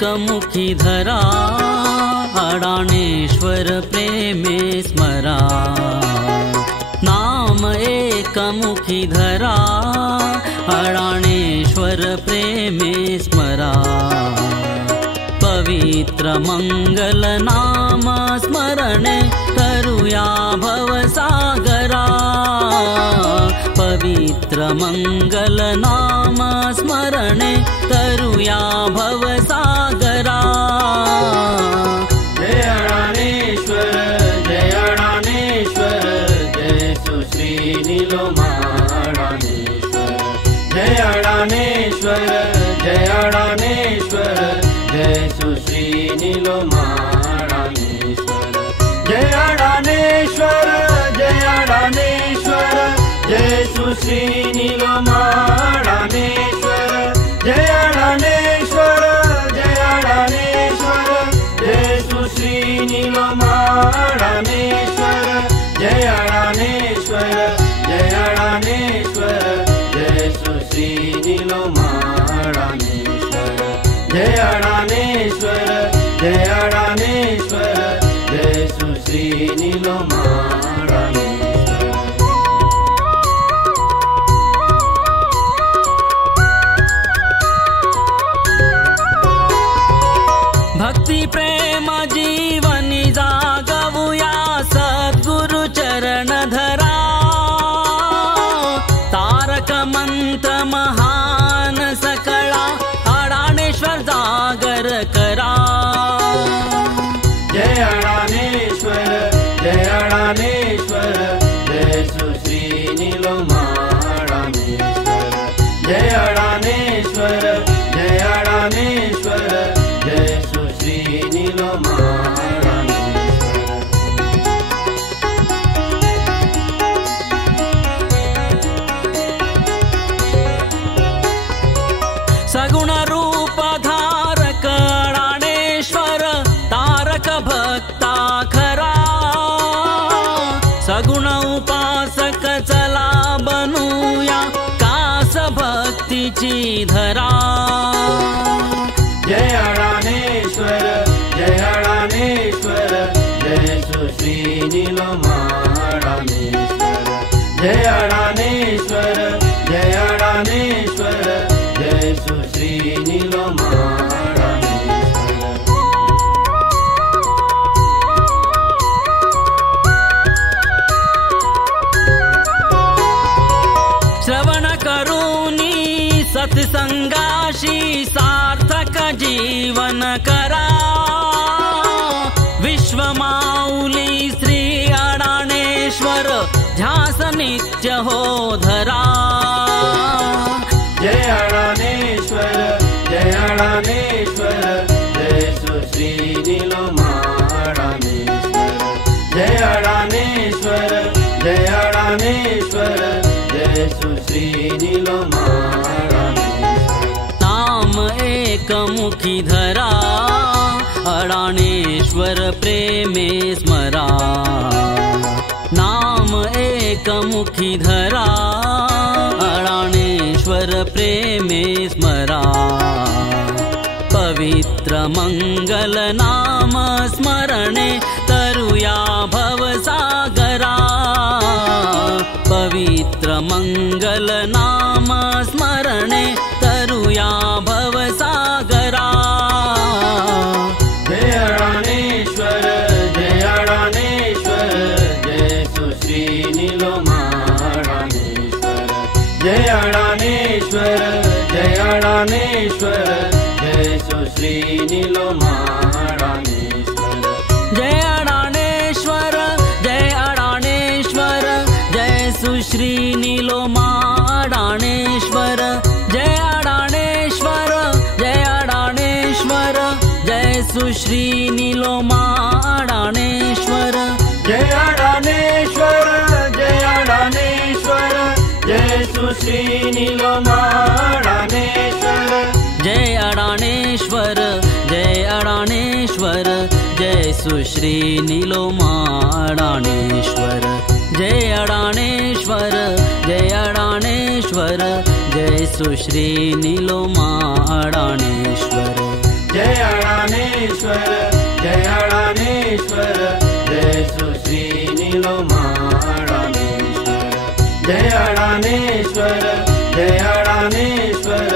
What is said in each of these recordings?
एकमुखीधरा अडाणेश्वर प्रेमे स्मरा नाम एकमुखीधरा अडाणेश्वर प्रेमे स्मरा पवित्र मंगल नाम स्मरणे तरुया भवसागरा पवित्र मंगल नाम स्मरणे तरुया भवसागरा जय अडाणेश्वर जय अडाणेश्वर जय सुश्री नीलोमा अडाणेश्वर जय अडाणेश्वर जय अडाणेश्वर जय सुश्री नीलोमा अडाणेश्वर जय अडाणेश्वर जय अडाणेश्वर जय सुश्री नीलोमा अडाणेश्वर जय अडाणेश्वर जय अडाणेश्वर जय सुश्री नीलोमा अडाणेश्वर जय अडाणेश्वर जय अडाणेश्वर जय सुश्री नीलोमा अडाणेश्वर जय अडाणेश्वर जय अडाणेश्वर जय सुश्री नीलोमा अडाणेश्वर भक्ति प्रेम जीवनी जागवूया सद्गुरु चरण धरा तारक मंत्र महान सकळा अडाणेश्वर जागर करा जय अडाणेश्वर जय अडाणेश्वर जय सुश्री नीलोमा अडाणेश्वर जय अडाणेश्वर जय अडाणेश्वर जय सुश्री नीलोमा अडाणेश्वर सगुण रूप धारक अडाणेश्वर तारक भक्ता खरा सगुण उपासक चला बनूया कास भक्तीची धरा जय अडाणेश्वर जय अडाणेश्वर जय सुश्री नीलोमा अडाणेश्वर जय अडाणेश्वर जय अडाणेश्वर जय सुश्री नीलोमा अडाणेश्वर श्रवण करूनी सत्संगाशी सार्थक जीवन करा विश्वमाऊली श्री अडाणेश्वर ध्यास नित्य हो धरा जय अडाणेश्वर जय अडाणेश्वर जय सुश्री नीलोमा अडाणेश्वर जय अडाणेश्वर जय अडाणेश्वर जय सुश्री नीलोमा अडाणेश्वर नाम एकमुखीधरा अडाणेश्वर प्रेमे स्मरा नाम एकमुखीधरा अडाणेश्वर प्रेमे स्मरा पवित्र मंगल नाम स्मरणे तरुया भवसागरा पवित्र मंगल नाम स्मरणे तरुया भवसागरा जय अडाणेश्वर जय अडाणेश्वर जय सुश्री नीलोमा अडाणेश्वर जय अडाणेश्वर जय अडाणेश्वर जय सुश्री नीलोमा अडाणेश्वर जय अडाणेश्वर जय अडाणेश्वर जय सुश्री नीलोमा अडाणेश्वर जय अडाणेश्वर जय अडाणेश्वर जय सुश्री नीलोमा अडाणेश्वर जय अडाणेश्वर जय अडाणेश्वर जय सुश्री नीलोमा अडाणेश्वर जय अडाणेश्वर जय अडाणेश्वर जय सुश्री नीलोमा अडाणेश्वर जय अडाणेश्वर जय अडाणेश्वर जय सुश्री नीलोमा अडाणेश्वर जय जय अडानेश्वर जय अडानेश्वर जय सुश्री नीलोमा अडानेश्वर जय अडानेश्वर जय अडानेश्वर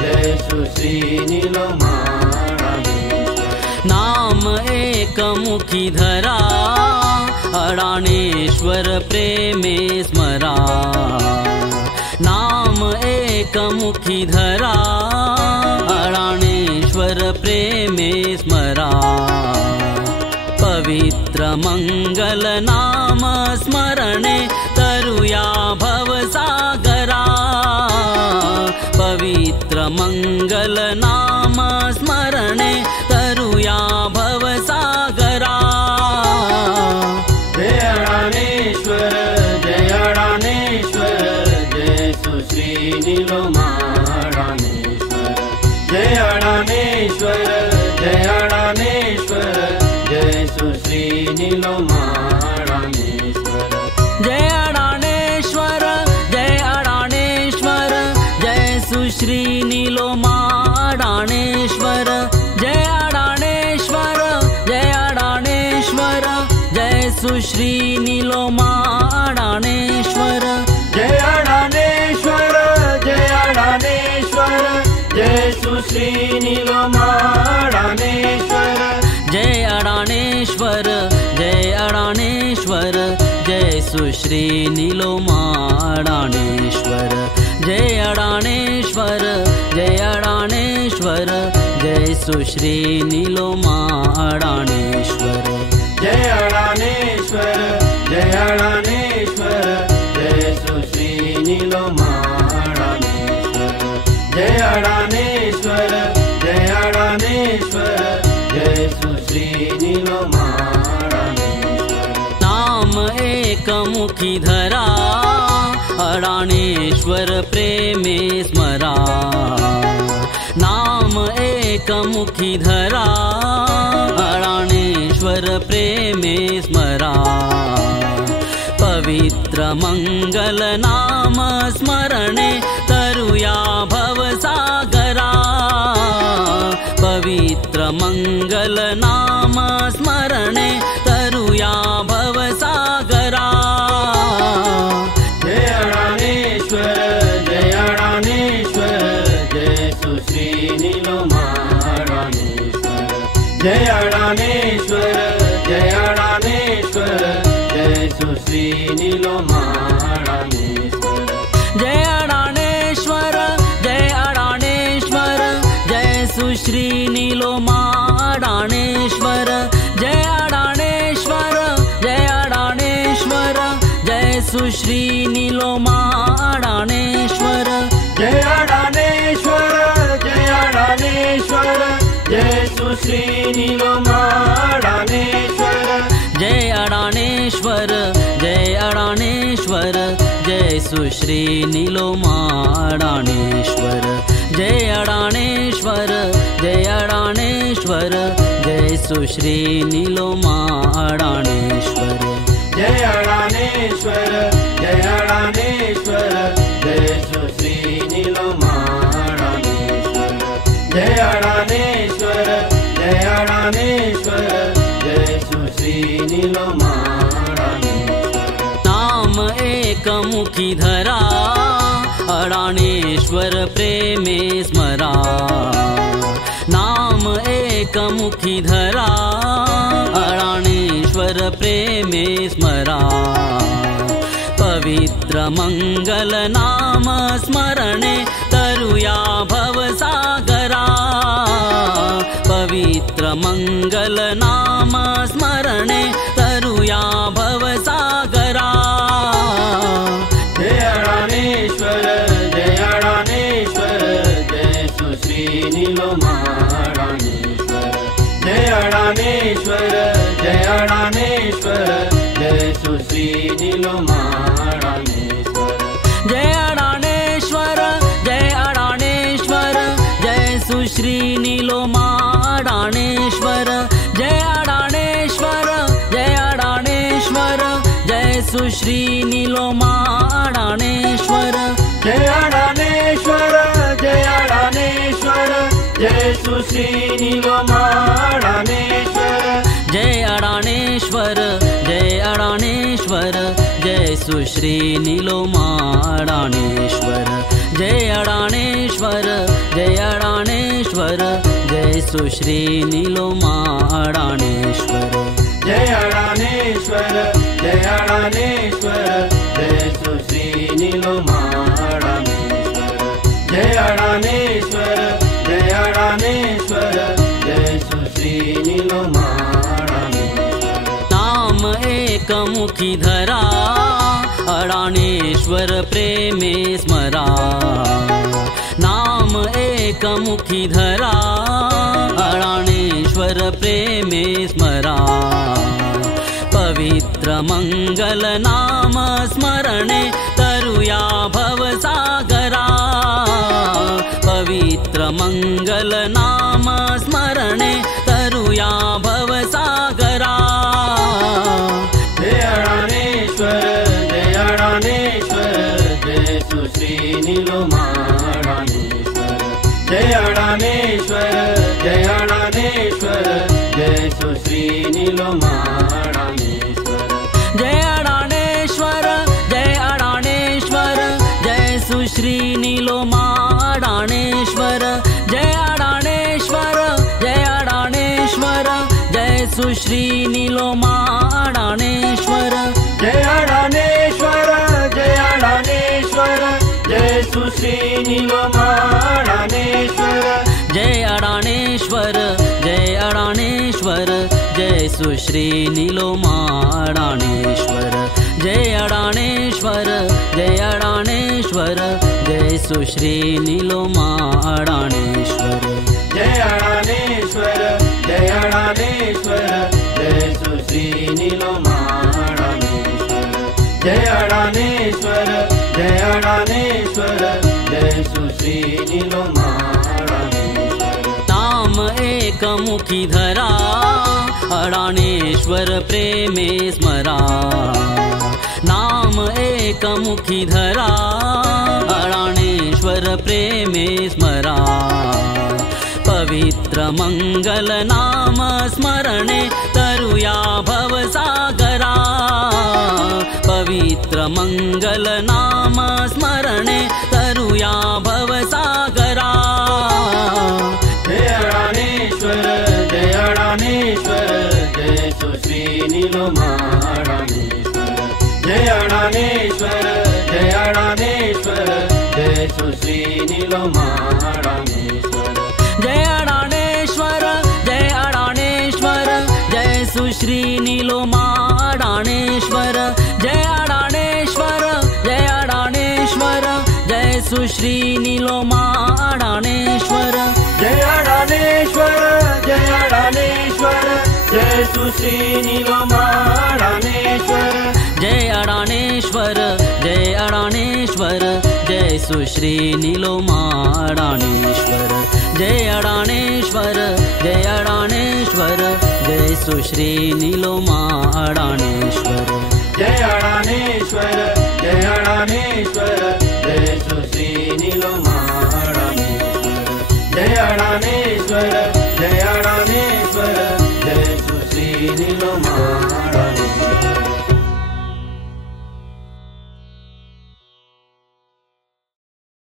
जय सुश्री नीलोमा अडानेश्वर नाम एक मुखी धरा अडानेश्वर प्रेमे स्मरा नाम एक मुखी धरा अडानेश्वर प्रेमे स्मरा पवित्र मंगल नाम स्मरणे तरुया भवसागरा पवित्र मंगल नाम स्मरणे तरुया भवसागरा जय अडानेश्वर जय अडानेश्वर जय सुश्री नीलोमा अडानेश्वर जय अडानेश्वर जय अडानेश्वर जय सुश्री नीलोमा अडानेश्वर जय अडानेश्वर जय अडानेश्वर जय सुश्री नीलोमा अडानेश्वर जय अडानेश्वर जय अडानेश्वर जय सुश्री नीलोमा अडानेश्वर जय अडानेश्वर जय अडानेश्वर जय सुश्री नीलोमा अडानेश्वर जय अडानेश्वर जय अडानेश्वर जय सुश्री नीलोमा अडानेश्वर जय अडानेश्वर जय अडानेश्वर जय सुश्री नीलोमा अडानेश्वर जय अडानेश्वर जय अडानेश्वर जय सुश्री नीलोमा अडानेश्वर जय अडानेश्वर जय अडानेश्वर जय सुश्री नीलोमा अडानेश्वर नाम एक मुखी धरा अडानेश्वर प्रेमे स्मरा नाम एक मुखी धरा अडानेश्वर प्रेमे स्मरा पवित्र मंगल नाम स्मरणे तरुया भवसागरा पवित्र मंगल नाम स्मरणे तरुया भवसागरा जय अडानेश्वर जय अडानेश्वर जय सुश्री नीलोमा अडानेश्वर जय अडानेश्वर जय अडानेश्वर जय सुश्री नीलोमा अडानेश्वर जय अडानेश्वर जय अडानेश्वर जय सुश्री नीलोमा अडानेश्वर जय अडानेश्वर जय अडानेश्वर जय सुश्री नीलोमा अडानेश्वर जय अडानेश्वर जय अडानेश्वर जय सुश्री नीलोमा अडानेश्वर जय अडानेश्वर जय अडानेश्वर जय सुश्री नीलोमा अडानेश्वर जय अडानेश्वर जय अडानेश्वर जय सुश्री नीलोमा अडानेश्वर जय अडानेश्वर जय अडानेश्वर जय सुश्री नीलोमा अडानेश्वर जय अडानेश्वर जय अडानेश्वर जय सुश्री नीलोमा अडानेश्वर नाम एक मुखी धरा अडानेश्वर प्रेमे स्मरा नाम एक मुखी धरा अडानेश्वर प्रेमे स्मरा पवित्र मंगल नाम स्मरणे तरुया भवसागरा पवित्र मंगल नाम स्मरणे तरुया भवसागरा जय अडानेश्वर जय अडानेश्वर जय सुश्री नीलोमा अडानेश्वर जय अडानेश्वर जय अडानेश्वर जय सुश्री नीलोमा अडानेश्वर जय अडानेश्वर जय अडानेश्वर जय सुश्री नीलोमा अडानेश्वर जय अडानेश्वर जय अडानेश्वर जय सुश्री नीलोमा अडानेश्वर जय अडानेश्वर जय अडानेश्वर जय सुश्री नीलोमाडानेश्वर जय अडाणेश्वर जय अडाणेश्वर जय सुश्री नीलोमाडाणेश्वर जय अडाणेश्वर जय अडाणेश्वर जय सुश्री नीलोमाडाणेश्वर जय अडाणेश्वर जय अडाणेश्वर जय सुश्री नीलोमाडानेश्वर जय अडाणेश्वर जय अडाणेश्वर जय सुश्री नीलोमाडानेश्वर नाम एक मुखी धरा अडाणेश्वर प्रेमे स्मरा नाम एक मुखी धरा अडाणेश्वर प्रेमे स्मरा पवित्र मंगल नाम स्मरणे तरुया भवसागरा पवित्र मंगल नाम स्मरणे तरुया भवसागरा जय अडाणेश्वर जय अडाणेश्वर जय सुश्री नीलोमाडानेश्वर जय अडाणेश्वर जय अडाणेश्वर जय सुश्री नीलोमाडानेश्वर जय अडाणेश्वर जय अडाणेश्वर जय सुश्री नीलोमाडाणेश्वर जय अडाणेश्वर जय अडाणेश्वर जय सुश्री नीलोमाडाणेश्वर जय अडाणेश्वर जय अडाणेश्वर जय सुश्री नीलोमाडानेश्वर जय अडाणेश्वर जय अडाणेश्वर जय सुश्री नीलोमाडाणेश्वर जय अडाणेश्वर जय अडाणेश्वर जय सुश्री नीलोमाडाणेश्वर जय अडाणेश्वर जय अडाणेश्वर जय सुश्री नीलोमाडानेश्वर जय अडाणेश्वर जय अडाणेश्वर जय सुश्री नीलोमाडानेश्वर नाम एक मुखी धरा अडाणेश्वर प्रेमे स्मरा नाम एक मुखी धरा अडाणेश्वर प्रेमे स्मरा पवित्र मंगल नाम स्मरणे तरुया भवसागरा पवित्र मंगल नाम स्मरणे तरुया भवसागरा जय अडाणेश्वर जय अडाणेश्वर जय सुश्री नीलोमाडानेश्वर जय अडाणेश्वर जय अडाणेश्वर जय सुश्री नीलोमाडानेश्वर जय अडाणेश्वर जय अडाणेश्वर जय सुश्री नीलोमाडाणेश्वर जय अडाणेश्वर जय अडाणेश्वर जय सुश्री नीलोमाडाणेश्वर जय अडाणेश्वर जय अडाणेश्वर जय सुश्री नीलोमाडानेश्वर जय अडाणेश्वर जय अडाणेश्वर जय सुश्री नीलोमाडाणेश्वर जय अडाणेश्वर जय अडाणेश्वर जय सुश्री नीलोमाडाणेश्वर जय अडाणेश्वर जय अडाणेश्वर जय सुश्री नीलोमाडानेश्वर जय अडाणेश्वर जय अडाणेश्वर जय सुश्री नीलोमाडानेश्वर